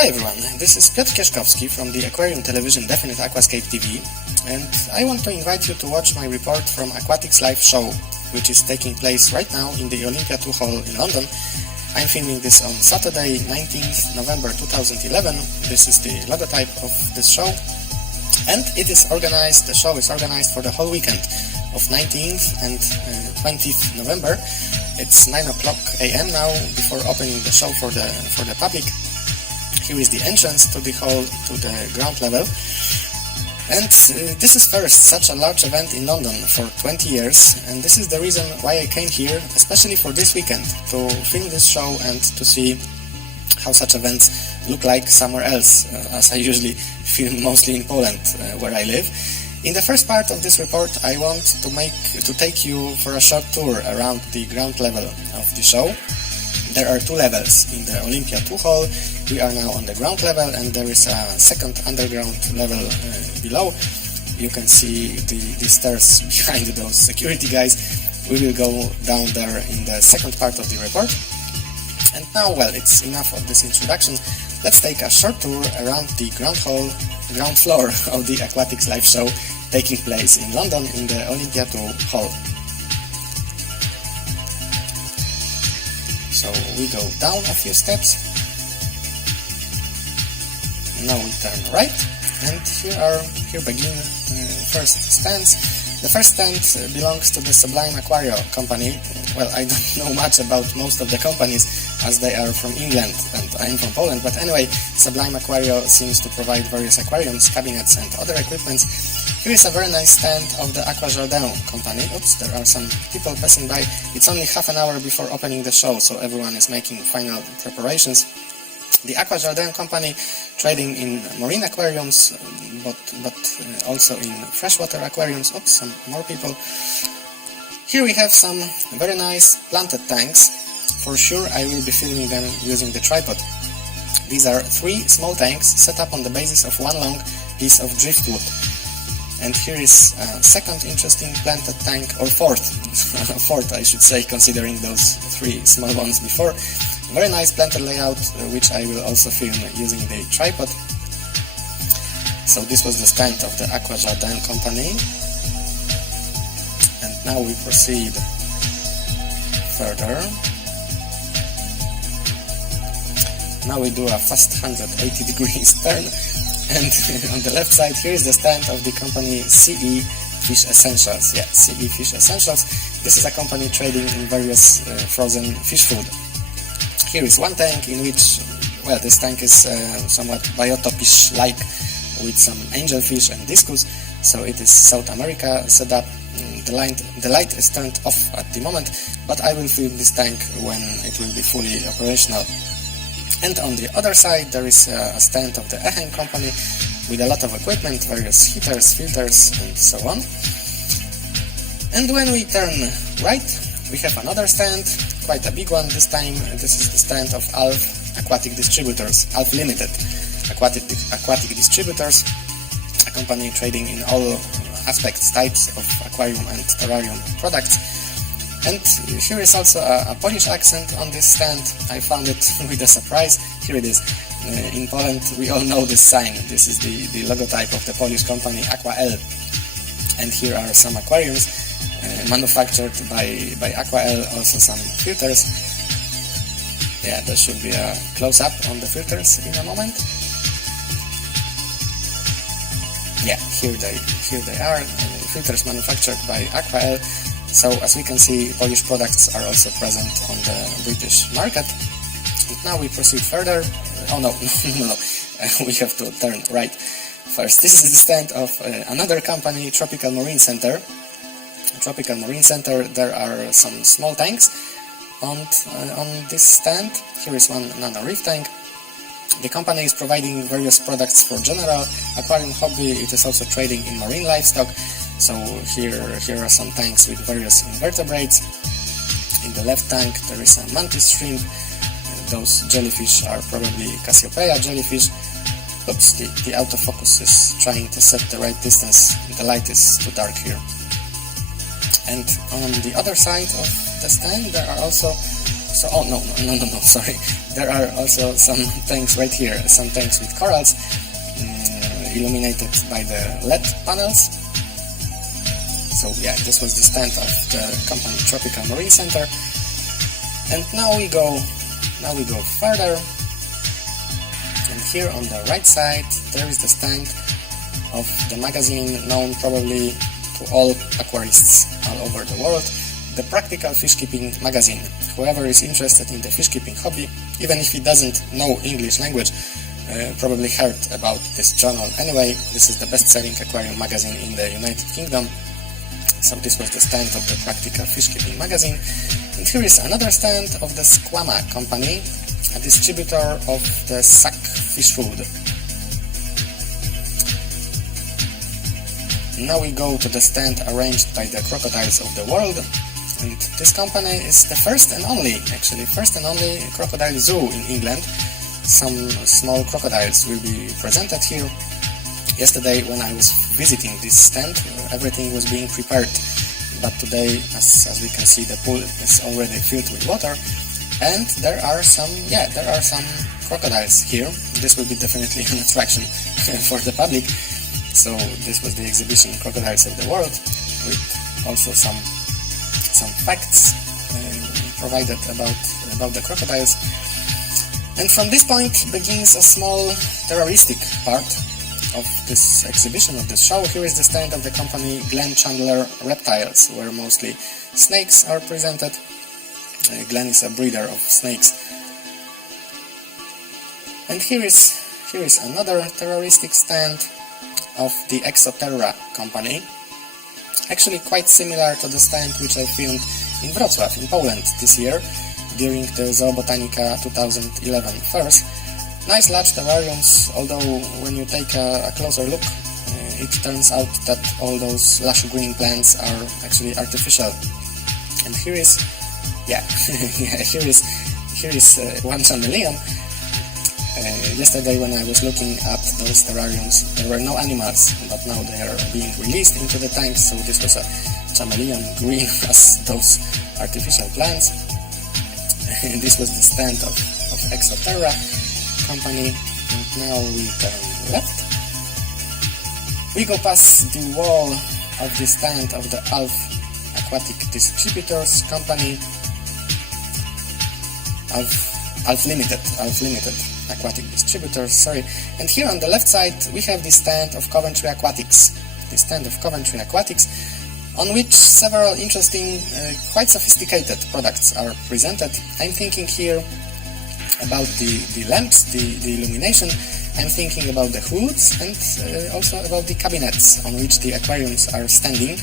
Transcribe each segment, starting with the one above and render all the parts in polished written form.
Hi everyone, this is Piotr Kieszkowski from the Aquarium Television Definite Aquascape TV, and I want to invite you to watch my report from Aquatics live show, which is taking place right now in the Olympia 2 Hall in London. I'm filming this on Saturday, 19th November 2011. This is the logotype of this show, and the show is organized for the whole weekend of 19th and 20th November. It's 9 o'clock AM now, before opening the show for the public. Here is the entrance to the hall, to the ground level. And this is first such a large event in London for 20 years, and this is the reason why I came here, especially for this weekend, to film this show and to see how such events look like somewhere else, as I usually film mostly in Poland, where I live. In the first part of this report, I want to take you for a short tour around the ground level of the show. There are two levels in the Olympia 2 Hall. We are now on the ground level, and there is a second underground level below. You can see the stairs behind those security guys. We will go down there in the second part of the report. And now, well, it's enough of this introduction. Let's take a short tour around the ground floor of the Aquatics live show taking place in London in the Olympia 2 Hall. So we go down a few steps. Now we turn right, and here begin first stands. The first stand belongs to the Sublime Aquario company. Well, I don't know much about most of the companies, as they are from England and I'm from Poland, but anyway, Sublime Aquario seems to provide various aquariums, cabinets and other equipments. Here is a very nice stand of the Aquajardin company. Oops, there are some people passing by. It's only half an hour before opening the show, so everyone is making final preparations. The Aquajardin company, trading in marine aquariums, but also in freshwater aquariums. Oops, some more people. Here we have some very nice planted tanks. For sure, I will be filming them using the tripod. These are 3 small tanks set up on the basis of one long piece of driftwood. And here is a second interesting planted tank, or fourth I should say, considering those 3 small ones before. Very nice planted layout, which I will also film using the tripod. So this was the stand of the Aquajardin company. And now we proceed further. Now we do a fast 180 degrees turn. And on the left side, here is the stand of the company CE Fish Essentials. Yeah, CE Fish Essentials. This is a company trading in various frozen fish food. Here is one tank in which, well, this tank is somewhat biotopish-like, with some angelfish and discus, so it is South America set up. The light is turned off at the moment, but I will film this tank when it will be fully operational. And on the other side, there is a stand of the Ehen company with a lot of equipment, various heaters, filters, and so on. And when we turn right, we have another stand, quite a big one this time. This is the stand of ALF Aquatic Distributors, ALF Limited Aquatic Distributors, a company trading in all aspects, types of aquarium and terrarium products. And here is also a Polish accent on this stand. I found it with a surprise. Here it is. In Poland, we all know this sign. This is the logotype of the Polish company AquaL. And here are some aquariums manufactured by AquaL, also some filters. Yeah, there should be a close-up on the filters in a moment. Yeah, here they are, filters manufactured by AquaL. So, as we can see, Polish products are also present on the British market. And now we proceed further. Oh no, we have to turn right first. This is the stand of another company, Tropical Marine Center. Tropical Marine Center, there are some small tanks on this stand. Here is one nano reef tank. The company is providing various products for general aquarium hobby. It is also trading in marine livestock. So here are some tanks with various invertebrates. In the left tank there is a mantis shrimp. Those jellyfish are probably Cassiopeia jellyfish. Oops, the autofocus is trying to set the right distance. The light is too dark here. And on the other side of the stand there are also... sorry. There are also some tanks right here, some tanks with corals, illuminated by the LED panels. So yeah, this was the stand of the company Tropical Marine Center. And now we go further, and here on the right side there is the stand of the magazine known probably to all aquarists all over the world, the Practical Fish Keeping magazine. Whoever is interested in the fish keeping hobby, even if he doesn't know English language, probably heard about this journal anyway. This is the best-selling aquarium magazine in the United Kingdom. So this was the stand of the Practical Fish Keeping magazine. And here is another stand of the Squama company, a distributor of the suck fish food. Now we go to the stand arranged by the crocodiles of the world. And this company is the first and only crocodile zoo in England. Some small crocodiles will be presented here. Yesterday when I was visiting this stand, everything was being prepared, but today, as we can see, the pool is already filled with water, and there are some crocodiles here. This will be definitely an attraction for the public. So this was the exhibition Crocodiles of the World, with also some facts provided about the crocodiles. And from this point begins a small terroristic part of this exhibition, of this show. Here is the stand of the company Glenn Chandler Reptiles, where mostly snakes are presented. Glenn is a breeder of snakes. And here is another terroristic stand of the Exoterra company, actually quite similar to the stand which I filmed in Wrocław, in Poland this year, during the Zoobotanica 2011 fairs. Nice large terrariums, although when you take a closer look, it turns out that all those lush green plants are actually artificial. And here is one chameleon. Yesterday when I was looking at those terrariums, there were no animals, but now they are being released into the tanks, so this was a chameleon green as those artificial plants. And this was the stand of Exoterra company. And now we turn left. We go past the wall of the stand of the Aquatic Distributors company, Alf Limited Aquatic Distributors, sorry. And here on the left side we have the stand of Coventry Aquatics. The stand of Coventry Aquatics, on which several interesting, quite sophisticated products are presented. I'm thinking here about the lamps, the illumination. I'm thinking about the hoods and also about the cabinets on which the aquariums are standing.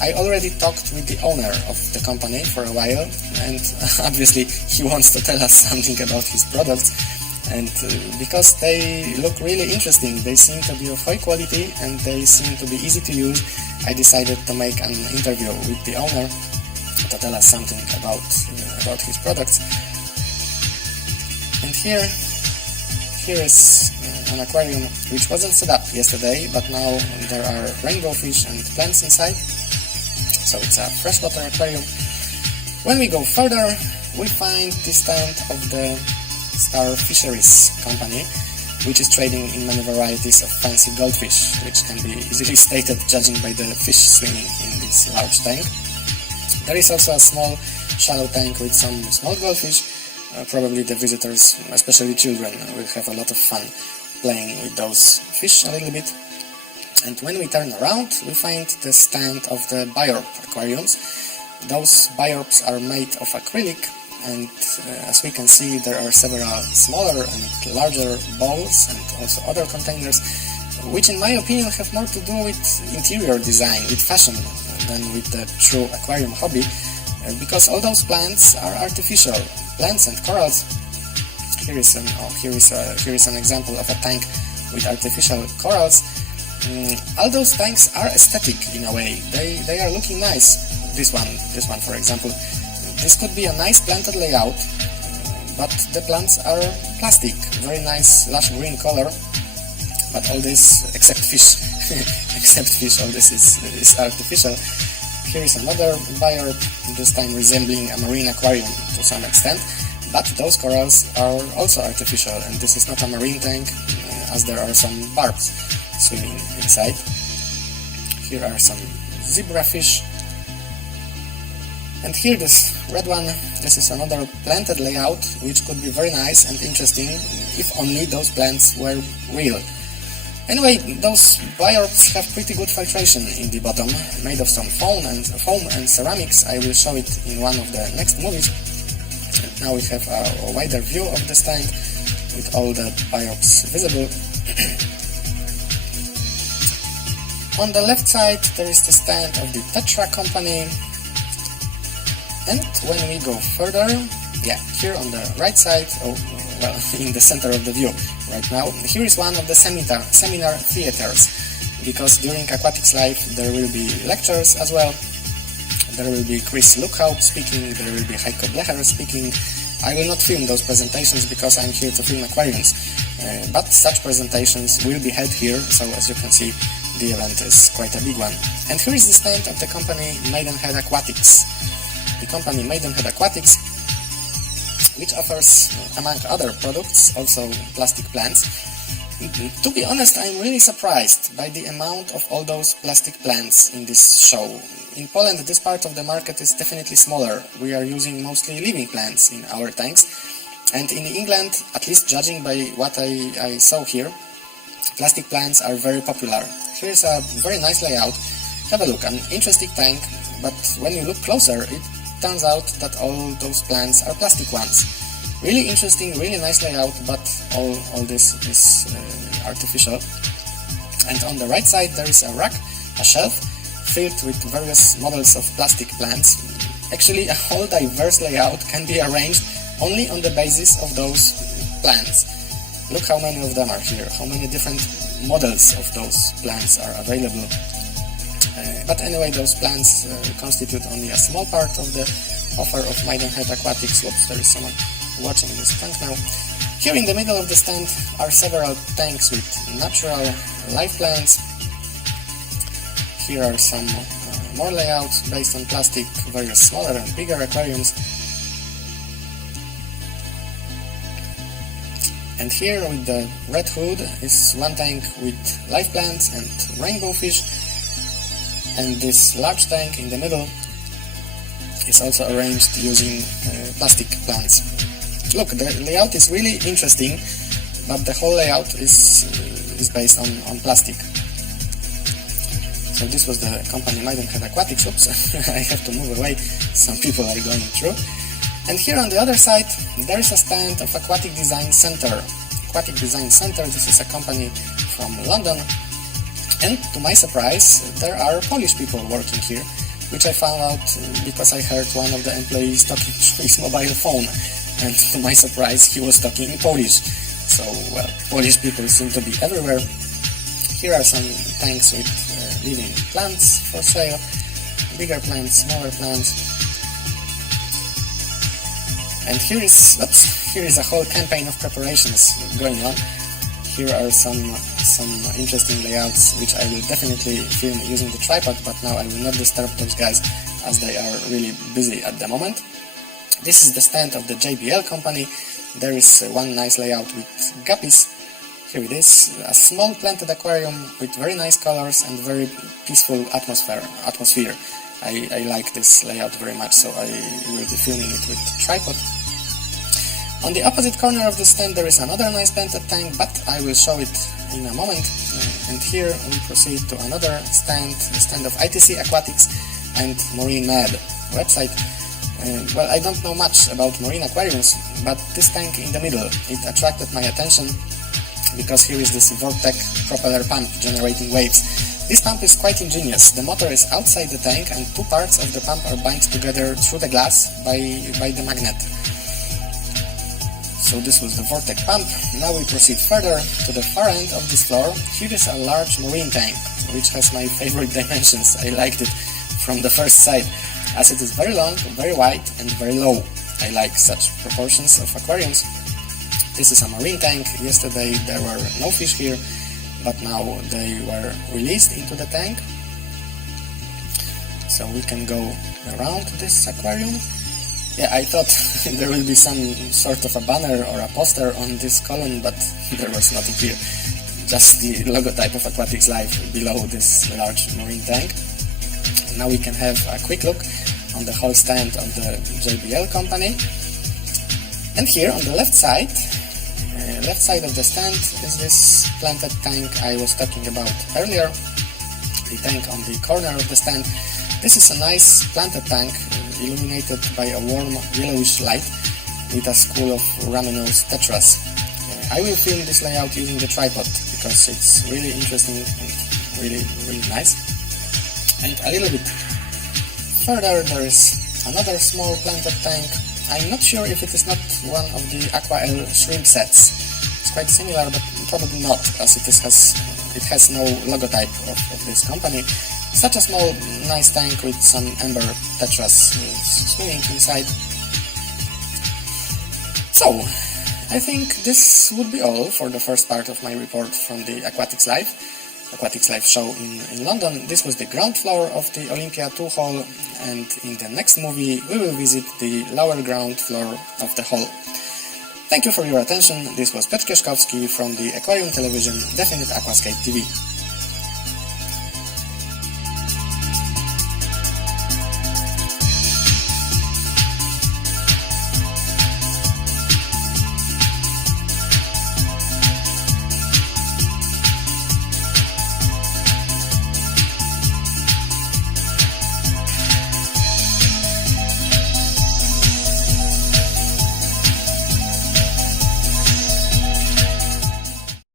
I already talked with the owner of the company for a while, and obviously he wants to tell us something about his products. And because they look really interesting, they seem to be of high quality and they seem to be easy to use, I decided to make an interview with the owner to tell us something about his products. And here is an aquarium which wasn't set up yesterday, but now there are rainbow fish and plants inside, so it's a freshwater aquarium. When we go further, we find the stand of the Star Fisheries company, which is trading in many varieties of fancy goldfish, which can be easily stated judging by the fish swimming in this large tank. There is also a small shallow tank with some small goldfish. Probably the visitors, especially children, will have a lot of fun playing with those fish a little bit. And when we turn around, we find the stand of the Biorb aquariums. Those Biorbs are made of acrylic, and as we can see, there are several smaller and larger bowls and also other containers, which in my opinion have more to do with interior design, with fashion, than with the true aquarium hobby, because all those plants are artificial. Plants and corals. Here is an example of a tank with artificial corals. All those tanks are aesthetic in a way. They are looking nice. This one for example. This could be a nice planted layout, but the plants are plastic. Very nice lush green color. But all this, except fish, all this is artificial. Here is another Biorb, this time resembling a marine aquarium to some extent. but those corals are also artificial, and this is not a marine tank, as there are some barbs swimming inside. Here are some zebrafish, and here this red one, this is another planted layout, which could be very nice and interesting if only those plants were real. Anyway, those biorbs have pretty good filtration in the bottom, made of some foam and ceramics. I will show it in one of the next movies. And now we have a wider view of the stand with all the biorbs visible. On the left side there is the stand of the Tetra company, and when we go further, here on the right side, in the center of the view right now, here is one of the seminar theaters, because during Aquatics Live there will be lectures as well. There will be Chris Lookout speaking, there will be Heiko Blecher speaking. I will not film those presentations because I'm here to film aquariums, but such presentations will be held here, so as you can see, the event is quite a big one. And here is the stand of the company Maidenhead Aquatics. The company Maidenhead Aquatics, which offers, among other products, also plastic plants. To be honest, I'm really surprised by the amount of all those plastic plants in this show. In Poland, this part of the market is definitely smaller. We are using mostly living plants in our tanks, and in England, at least judging by what I saw here, plastic plants are very popular. Here's a very nice layout. Have a look, an interesting tank, but when you look closer, it turns out that all those plants are plastic ones. Really interesting, really nice layout, but all this is artificial. And on the right side there is a rack, a shelf, filled with various models of plastic plants. Actually, a whole diverse layout can be arranged only on the basis of those plants. Look how many of them are here, how many different models of those plants are available. But anyway, those plants constitute only a small part of the offer of Maidenhead Aquatics. Whoops, there is someone watching this tank now. Here in the middle of the stand are several tanks with natural live plants. Here are some more layouts based on plastic, various smaller and bigger aquariums. And here with the red hood is one tank with live plants and rainbow fish. And this large tank in the middle is also arranged using plastic plants. Look, the layout is really interesting, but the whole layout is based on plastic. So this was the company Maidenhead Aquatics. Oops, I have to move away, some people are going through. And here on the other side there is a stand of Aquatic Design Center. Aquatic Design Center, this is a company from London. And to my surprise, there are Polish people working here, which I found out because I heard one of the employees talking through his mobile phone, and to my surprise he was talking in Polish. So, well, Polish people seem to be everywhere. Here are some tanks with living plants for sale, bigger plants, smaller plants. And here is a whole campaign of preparations going on. Here are some interesting layouts which I will definitely film using the tripod, but now I will not disturb those guys as they are really busy at the moment. This is the stand of the JBL company. There is one nice layout with guppies. Here it is, a small planted aquarium with very nice colors and very peaceful atmosphere. I like this layout very much, so I will be filming it with the tripod. On the opposite corner of the stand there is another nice planted tank, but I will show it in a moment. And here we proceed to another stand, the stand of ITC Aquatics and Marine Med website. Well, I don't know much about marine aquariums, but this tank in the middle, it attracted my attention because here is this Vortec propeller pump generating waves. This pump is quite ingenious. The motor is outside the tank and two parts of the pump are bound together through the glass by the magnet. So this was the Vortec pump. Now we proceed further to the far end of this floor. Here is a large marine tank, which has my favorite dimensions. I liked it from the first sight, as it is very long, very wide and very low. I like such proportions of aquariums. This is a marine tank. Yesterday there were no fish here, but now they were released into the tank. So we can go around this aquarium. Yeah, I thought there will be some sort of a banner or a poster on this column, but there was nothing here. Just the logotype of Aquatics Live below this large marine tank. Now we can have a quick look on the whole stand of the JBL company. And here on the left side of the stand is this planted tank I was talking about earlier. The tank on the corner of the stand. This is a nice planted tank illuminated by a warm yellowish light with a school of raminose tetras. I will film this layout using the tripod because it's really interesting and really nice. And a little bit further there is another small planted tank. I'm not sure if it is not one of the Aqua L shrimp sets. It's quite similar, but probably not, as it has no logotype of this company. Such a small, nice tank with some amber tetras swimming inside. So, I think this would be all for the first part of my report from the Aquatics Live show in London. This was the ground floor of the Olympia 2 hall, and in the next movie we will visit the lower ground floor of the hall. Thank you for your attention. This was Piotr Kieszkowski from the Aquarium Television Definite Aquascape TV.